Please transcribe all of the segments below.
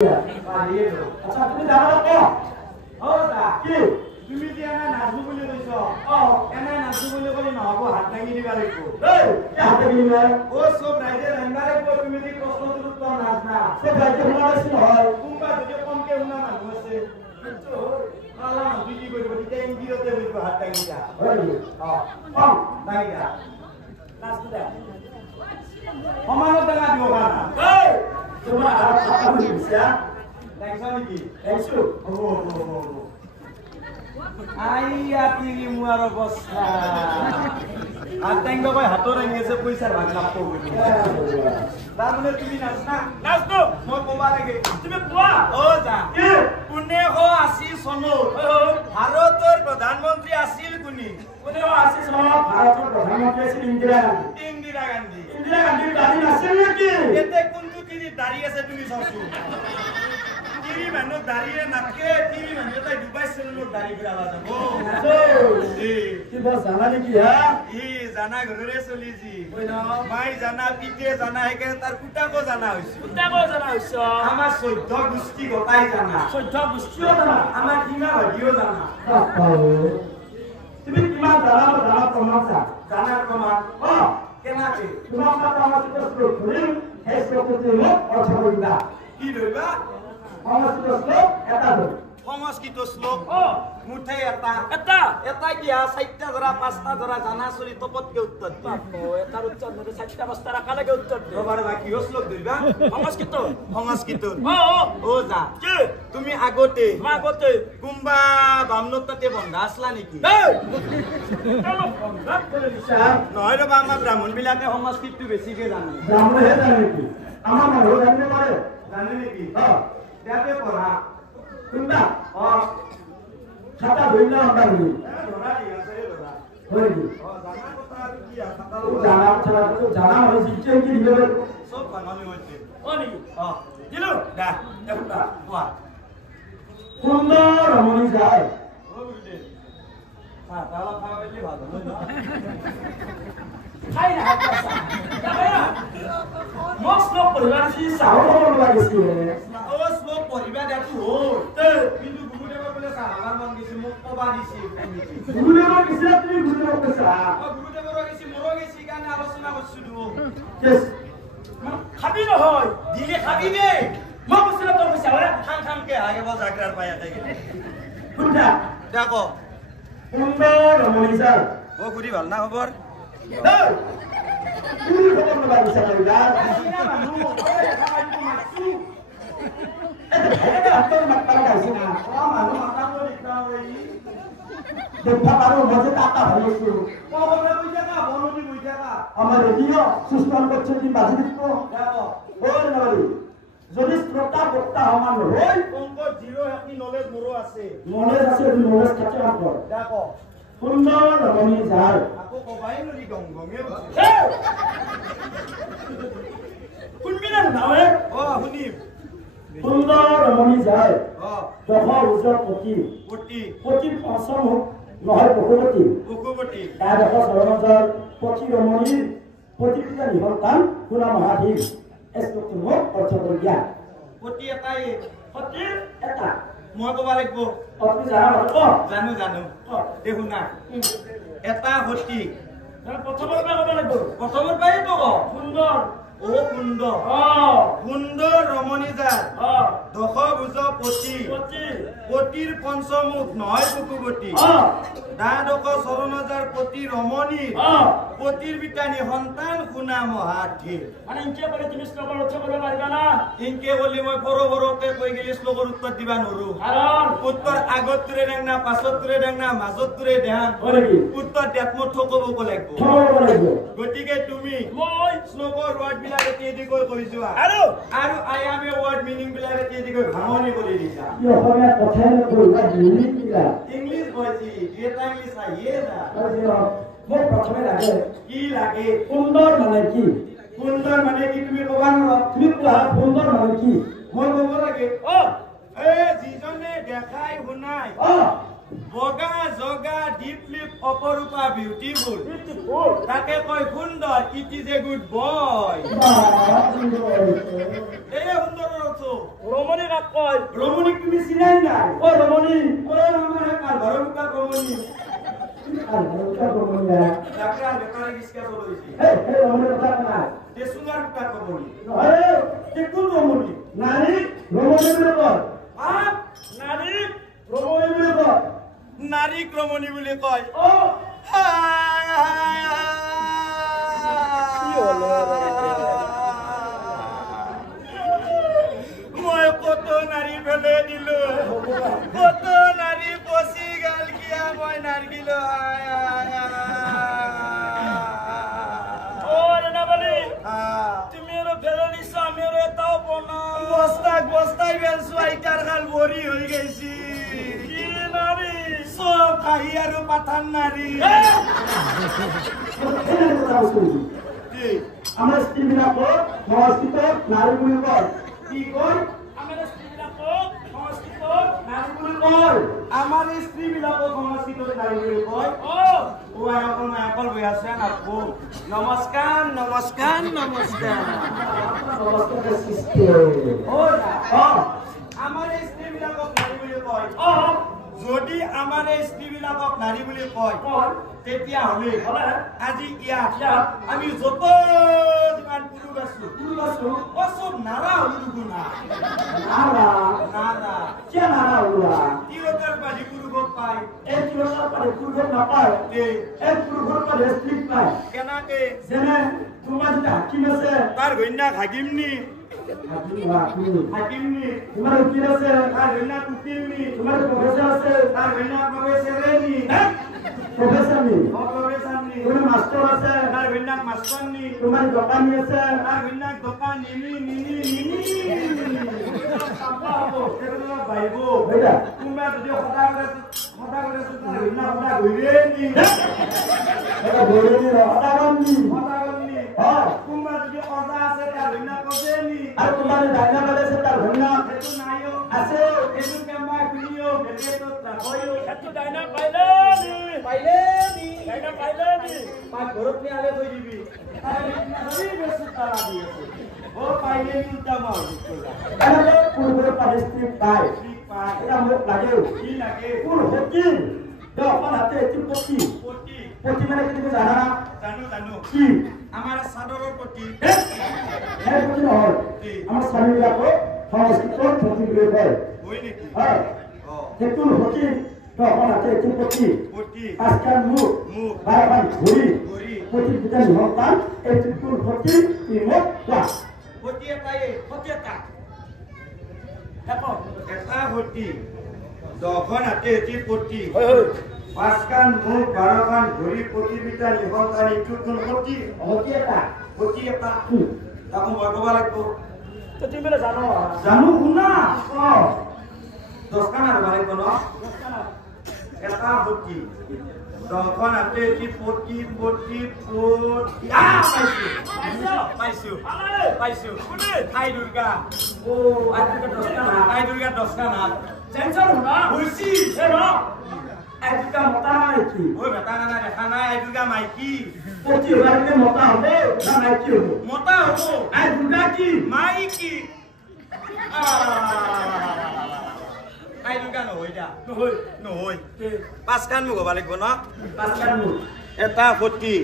আচ্ছা তুমি জানা ক ও দা কি তুমি যে এনে নাচবো বুলি কৈছ এনে নাচবো বুলি কলি নহব হাত দাঙি দিবা লাগিব এই কি হাতে গিলে ও সব রাইজে জানবা লাগিব তুমি যে প্ৰশ্নটোৰ উত্তৰ নাজনা সব রাইতে শুনাইছিল হয় কোনবা যদি কমকে শুনা মানুহ আছে কালা মানুহ কি কৰিব তেতিয়া ইংগিৰতে বুজিব হাত দাঙি দিয়া হয় কম দাঙি দিয়া নাচটো দে সমানত দাঙা দিব কানা এই তোমার আর কথা বলিছা দেখছ নেকি এইছো আইয়া তিৰি মুৱাৰ অৱস্থা হাত দাঙিব কয় হাতৰ দাঙি আছে পইচাৰ ভাগ নাপাব বুলি তাৰমানে তুমি নাচনা নাচনো মই ক'বা লাগে তুমি কোৱা অ যা কি 1980 চনত ভাৰতৰ প্ৰধানমন্ত্ৰী আছিল কোনি 1980 চনত ভাৰতৰ প্ৰধানমন্ত্ৰী আছিল ইন্দিৰা গান্ধী ইন্দিৰা গান্ধীৰ দাড়ি নাছিল নেকি এতে কোনটো তিৰি দাড়ি আছে তুমি চাওচোন তিৰি মানুহ দাড়িয়ে নাথাকে তিৰি মানুহ তাই ডুবাই চেলুনত দাড়ি ঘূৰাবা যাব কি বস জানা নেকি হা ই জানা ঘৰৰে চলি যি মাই জানা পিতে জানা হেকে তাৰ কুটাকো জানা হৈছে আমাৰ 14 গোষ্ঠী গতাই জানা 14 গোষ্ঠীও জানা আমাৰ কিনা ভাগিও জানা তুমি কিমান জানা প্ৰমাণ জানাৰ প্ৰমাণ কেনেকে তোমাক আমাৰ শ্লোক ধৰিম সেই শ্লোকটো অৰ্থ কৰিবা কি ধৰিবা সংস্কৃত শ্লোক এটা ধৰি সংস্কৃত শ্লোক মুঠে এটা কি চাৰিটা ধৰা পাঁচটা ধৰা জানা চলি তপতকে উত্তৰ এটাৰ উত্তৰ ধৰি চাৰিটা পাঁচটা একেলগে উত্তৰ দিওঁ ৰবাৰ বাকি শ্লোক ধৰিবা সংস্কৃত ও যা কি তুমি আগতে কোনবা বামনত তাতে বন্ধা আসলা নেকি নহয় ৰবা আমাৰ ব্ৰাহ্মণ বিলাকে সংস্কৃতটো বেছিকে জানে ব্ৰাহ্মণহে জানে নেকি আমাৰ মানুহ জানিব পাৰে জানে নেকি তাতে পঢ়া কোনটা খাতা ধৰিলে অন্তা ধৰি ধৰা ঠিক আছে ধৰা হয় নেকি জানা কথা আৰু কি খাতা জানা মানে শিক্ষা কি দিব সব বাঙালি হইছে নেকি দিলো দা এটা কোৱা সুন্দৰ ৰমণী যায় তালা খাওয়া বেশি ভালো খাই না মস্ত পৰিবাৰ সি সাহস লাগিছে ও শ্লোক পঢ়িবা দেটো কিন্তু গুৰুদেৱে বোলে সাহাবাৰ মন গেছি মোক কবা দিছি গুৰুদেৱৰ কিছে তুমি গুৰুদেৱক কৈছা গুৰুদেৱৰ গেছি মোৰো গেছি কাৰণে আলোচনা কৰিছো দু কেছ খাবি নহয় দিলে খাবি দে মই কৈছিলো তোৰ পইচা হলে খান খানকে আগে বল জাগৰাৰ পাই আতে কোনটা দেখো সুন্দৰ ৰমণী যায় ও খুৰি ভাল না খবৰ তুমি খবৰ লবা বিচাৰ কৰিলা এটা হাতৰ মাত্ৰা গাইছে না মানুহ মাতাটো লিখা হয় দেখা পাৰো মজে টাকা হইছো কবলে বুঝা না বননি বুঝা না আমার রেডিও সুস্থ করছে কি বাজি দিত দেখো ওই নবী যদি শ্রোতা বক্তা সমান হয় অঙ্ক 0 একটি নলেজ মোৰো আছে নলেজ আছে নলেজ থাকে আপৰ দেখো সুন্দৰ ৰমণী যায় আকৌ কবাই নলি গংগমে কোনবিনা নাৱে শুনিম সুন্দৰ ৰমণী যায় 10 উজৰ পতি পতি পঞ্চম নহয় বহুপতি তাৰ 10 পতি ৰমণীৰ প্ৰতিপিতা নিহন্তান শুনা মহাধীৰ এষ্টকটো অৰ্থ কৰি দিয়া পতি এটাই পতি এটা মই কবা লাগিব আপুনি জানা জানো দেখো না এটা সতি প্ৰথমৰ পৰা ক'ব লাগিব প্ৰথমৰ পৰাই তো সুন্দৰ সুন্দৰ ৰমণী যাৰ 10 ভুজ পতিৰ পঞ্চমুখ নহয় বহুপতি দ্বাদশ চৰণজাৰ পতি ৰমণী পতিৰ বিটানী সন্তান শুনা মহাধীৰ মানে ইনকে বলে তুমি শ্লোকৰ অৰ্থ কৰিব পাৰিবা না ইনকে বলি মই বৰতে কৈ গেলি শ্লোকৰ উত্তৰ দিবা নৰো কাৰণ উত্তৰ আগত তুৰে দেংনা পাছত তুৰে দেংনা মাজত তুৰে দেহান উত্তৰ দেতমত ঠকব লাগিব গতিকে তুমি মই শ্লোকৰ ৱৰ্ড বিলাক এতি কৈ যোৱা আৰু I M A word meaning বিলাক এতি কৈ ভাঙনি কৰি দিছা ই অসমীয়া কথাই নকৰিবা মিনিং কিলা ইংলিছ কৈছি এটা ইংলিছ আহিয়ে না মোক প্ৰথমে লাগে কি লাগে সুন্দৰ মানে কি তুমি কবা নৰা তুমি কোৱা সুন্দৰ মানে কি মই কব লাগে যিজনে দেখাই শুনাই বগা জগা ডিপ লিপ অপৰূপা বিউটিফুল তাকে কয় সুন্দৰ it is a good boy এই সুন্দৰ অৰ্থ ৰমণী কাক কয় ৰমণীক তুমি চিনাই নাই অ ৰমণী অ আমাৰ ঘৰৰ মুখা ৰমণী ডাক্তাৰ বেকাৰে কিসকা চলাইছে এই ৰমণীৰ কথা নাই তেসুঙাৰ মুখা ৰমণী নহয় তে কোন ৰমণী নাৰী ৰমণী বুলি কয় নাৰী ৰমণী বুলি কয় নাৰী ক্ৰমণী বুলি কয় অ মই কত নাৰী ফেলে দিলো কত নাৰী পচি গাল কিয়া মই নাৰগিলো তুমি আৰু ফেলে দিছা মেৰে তাও বনা বস্তাই বেলছো আইতাৰ গাল ভৰি হয়ে গেছি কি নাৰী সব খাই আৰু পাঠান নাৰী আমাৰ স্ত্ৰী বিলাকক সংস্কৃত নাৰী বুলি কয় কি কয় আমাৰ স্ত্ৰীবিলাকক সংস্কৃত নাৰী বুলি কয় আমাৰ স্ত্ৰীবিলাকক সংস্কৃত নাৰী বুলি কয় অকল হৈ আছে নাকো নমস্কাৰ নমস্কাৰ নমস্কাৰ আমাৰ স্ত্ৰীবিলাকক নাৰী বুলি কয় যদি আমাৰ স্ত্ৰীবিলাকক নাৰী বুলি কয় তেতিয়া হলে আজি ইয়াত আমি যত যিমান পুৰুষ আছো অচব নাৰা হলো দুগুণা নাৰা কিয় নাৰা হলো তিৰতাৰ বাজি পুৰুষক পায় এই তিৰতাৰ পালে পুৰুষক নাপায় এই পুৰুষৰ পালে স্ত্ৰী পায় কেনেকে যেনে তোমাৰ যে হাকিম আছে তাৰ ঘৈণীয়েক হাকিমনি হাকিমনি তোমাৰ উকিল আছে তাৰ ঘৈণীয়েক উকিলনি তোমাৰ প্ৰফেসৰ আছে তাৰ ঘৈণীয়েক প্ৰফেসৰনি প্রফেসর নি প্রফেসর নি তুমি মাস্টার আছে তার বিন্নাক মাস্টার নি তোমার দোকানি আছে তার বিন্নাক দোকান নিনি সাপা হবো কেন ভাইবো বেটা তুমি যদি কথা করে তার বিন্নাক কথা ঘুরে নি এটা বলে নি কথা বলনি হ্যাঁ তুমি যদি কথা আছে তার বিন্নাক কথা নি আর তোমার ডাইনা বলে আছে তার ঘন্না এতো নাইও আছে এতো কেমা খুলিও বেকে তো তাকইও এতো ডাইনা পাইলে নি ডাইনা পাইলে নি পা ঘরত নি আলে কই দিবি তাই নবী বেসু তারা দিয়েছে ও পাইলে নি উল্টা মার তাহলে পূর্বের পরিস্থিতি পায় ঠিক পায় এটা মোক লাগে কি লাগে কোন হকিম যখন হাতে একটি পটি পটি মানে কি তুমি জানা জানো কি আমার সাদরের পটি এই পটি নহয় আমার স্বামীবিলাকক সংস্কৃত পটি বুলি কয় হই নাকি হয় কোন হকিম তখন হাতে একটি পটি আজকাল মুখ বারবার ঘড়ি পটি পিতা নিহতান একটি কোন হকি ইমত ক্লাস পটি এটা দেখো এটা পটি যখন হাতে একটি পটি পাঁচখান মুখ 12 খান ঘড়ি পটি পিতা নিহতান একটি কোন হকি এটা তাকো মই কবা লাগবো তো তুমি বলে জানো শুনা 10 খান আর লাগবো না 10 খান এটা পটি যখন হাতে একটি পটি পাইছো কোনে ঠাই দুর্গা ও আজকে 10 খান ঠাই দুর্গা 10 খান টেনশন না হইছি এ র আজকা মতা মাইকি ওই বেটা না দেখা নাই আজকা মাইকি পটি হইলে মতা হবে না মাইকি হবে মতা হবো আই দুর্গা কি মাইকি আই দুর্গা নহই দা নহই পাঁচখান মুখ হবা লাগব না পাঁচখান মুখ এটা পটি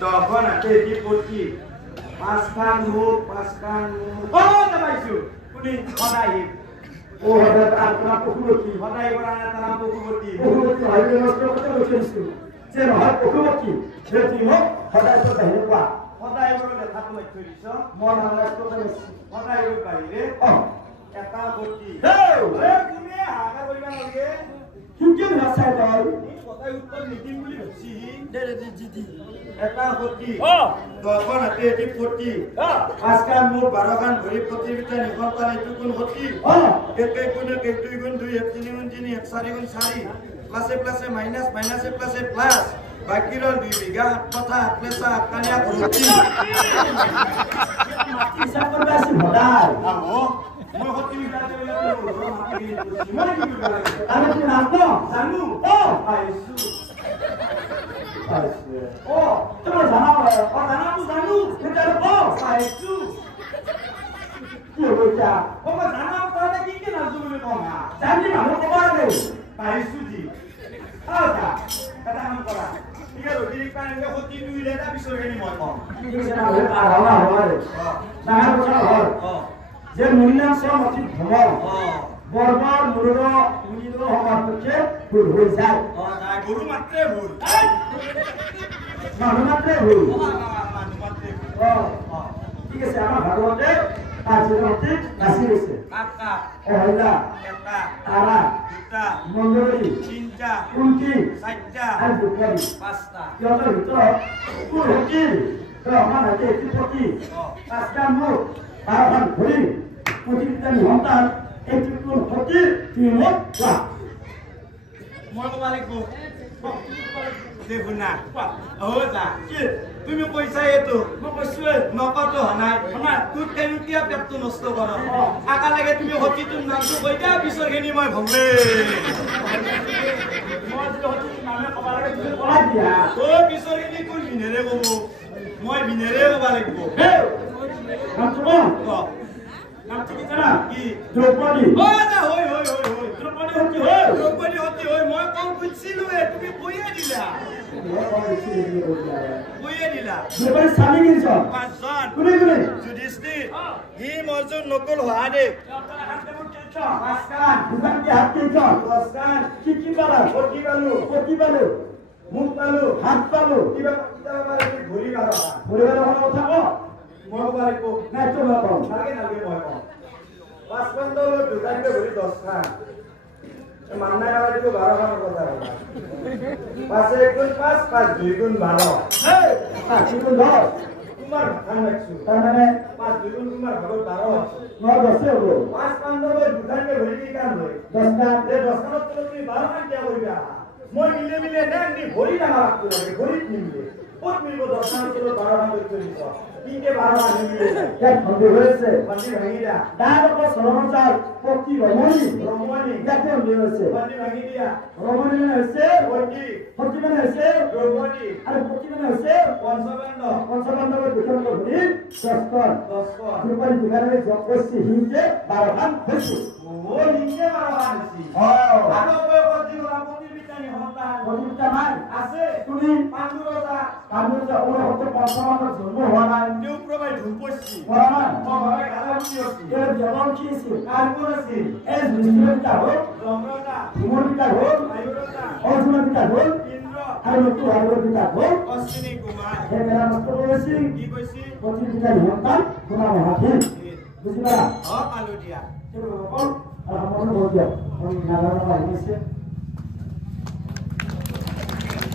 দখন আছে দি পটি পাঁচখান মুখ ও পাইছো কোনি সদাই ও হবে আপনারা পশুপতি সদাই বড় তারা পশুপতি হইলে নষ্ট করতে বসেছিল যে নহয় পশুপতি যে তুমি সদায় তো বাহিরে কোৱা সদাই বড় লেখা তুমি থইছ মন নষ্ট কৰিছ সদাই ওই বাহিরে এটা পটি এ কোনে হাগা কইবা নগে কিকে নাচাই তই সদাই উত্তর নিদিম বুলি ভাবছি দে জি এটা পটি দখন হাতে এটি পটি পাঁচখান মুখ 12 খান ঘড়ি পটি বিটা নিহতান এইটো কোন পটি একে কোনে কে 2 গুণ 2 1 3 গুণ 3 1 4 গুণ 4 প্লাসে প্লাসে মাইনাস মাইনাসে প্লাসে প্লাস বাকির 2 বিঘা কথা প্লেসা কানিয়া ঘড়ি হিসাব করবে আসি ভদাই আমো মই হতি বিৰাতে বিৰাতে মই কি কৰিব লাগে আমি কি নাম ন জানো অ পাইছো অ তুমি জানা অ জানাটো জানো এটা অ পাইছো কি হইছা অ মই জানা তহঁতে কি কি নাজো বুলি কওঁ না জানি মানুহ কব লাগে পাইছো জি আটা এটা কাম কৰা ঠিক আছে ৰোগীক পানীকে হতি দুইলে এটা বিচৰখিনি মই কওঁ আহলা হয় ডাঙৰ কথা হয় যে মূল্যাংশ অতি ভ্ৰম বৰ্বৰ মূৰৰ উনিৰ সমাপক্ষে ভুল হৈ যায় নাই গৰু মাত্ৰে ভুল মানুহ মাত্ৰে ভুল মানুহ মাত্ৰে ঠিক আছে আমাৰ ভাগৱতে কাজিৰতি নাচি গৈছে কাকা অহল্যা এটা তাৰা দুটা মন্দৰী তিনটা কুন্তি চাৰিটা আৰু দুৰ্গাৰী পাঁচটা সিহঁতৰ ভিতৰত কোন সতী ৰহমান হাতে এটি পাঁচটা মুখ 12খন ভৰি প্ৰতিটা সন্তান এটি কোন সতী তিনিমত কোৱা মই ক'ব লাগিব দেখোন না অ' যা কি তুমি কৈছা এইটো মই কৈছোৱে নকটো নাই তোৰ কেনেকুৱা পেটটো নষ্ট কৰ আকা লাগে তুমি সতীটোৰ নামটো কৈ দিয়া পিছৰখিনি মই ভমে মই যদি সতী নামে ক'ব লাগে তুমি ক'লাই দিয়া তোৰ পিছৰখিনি কোন ভিনেৰে ক'ব মই ভিনেৰে ক'ব লাগিব নামটো ক নামটো কি জানা কি দ্ৰৌপদী হয় দ্ৰৌপদী সতী হয় দ্ৰৌপদী সতী হয় মই কম বুজিছিলোৱে তুমি কৈয়ে দিলা দ্ৰৌপদী স্বামী কিজন পাঁচজন কোনে কোনে যুধিষ্ঠিৰ ভীম অৰ্জুন নকুল সহাদেৱ দোকান কি হাত কেইজন কি কি পালা পতি পালো মুখ পালো হাত পালো কিবা ঘূৰি পালো ভৰিবাৰ কথা ক মই ক'ব লাগিব নাই তো নকওঁ নালাগে মই কওঁ 5 পাণ্ডৱৰ দোকানকে ঘূৰি 10খান মান্নাই কাবা দিব 12খানৰ কথা ক'বা 5 1 গুণ 5 5 2 গুণ 12 হেই কি কোন ধৰ তোমাৰ ভান ৰাখছো তাৰমানে 5 2 গুণ তোমাৰ ভাগত 12 আছে ন দছে হ'ব 5 পাণ্ডৱৰ দোকানকে ঘূৰি কি কাম হয় 10টা এই 10খানত তুমি 12খান কিয় কৰিবা মই মিলে নেংদি ভৰি ডাঙা ৰাখতো লাগে ভৰিত নিমিলে ক'ত মিলিব 10খানত 12খান কৰি দিছ তিনটে 12খান নিমিলে এক ভন্দি হৈছে ভন্দি ভাঙি দিয়া দাঁত আকৌ চৰণৰ চাল পতি ৰমণী ইয়াতে ভন্দি হৈছে ভন্দি ভাঙি দিয়া ৰমণী মানে হৈছে ভন্দি পতি মানে হৈছে দ্ৰৌপদী আৰু পতি মানে হৈছে পঞ্চপাণ্ডৱৰ দুখন ভৰি 10খন 10খন দ্ৰৌপদী দোকানে জব কৰিছে হিন্দে 12খন হৈছে হিন্দে 12খান আছে আৰু বয়সত যিগৰা প্ৰতিবিধানী সন্তান প্ৰতিবিধা নাই আছে তুমি পাণ্ডুৰজা কামৰজা ওৰে হতে পঞ্চমানৰ জন্ম হোৱা নাই তেওঁ প্ৰবাই ধুম পছি হোৱা নাই মই ভাবে গালা কি আছে এর জবান কি আছে কার কোন আছে এস মিশ্রতা হোক রমরতা ভূমরতা হোক আয়ুরতা অর্জুনতা হোক ইন্দ্র আর নতু হারবতা হোক অশ্বিনী কুমার হে মেরা নষ্ট করেছি কি কইছি প্রতিবিধা সন্তান গুণা মহাধীন বুঝিবা হ পালো দিয়া আর আমার বল দিও আমি নারায়ণ বাহিনী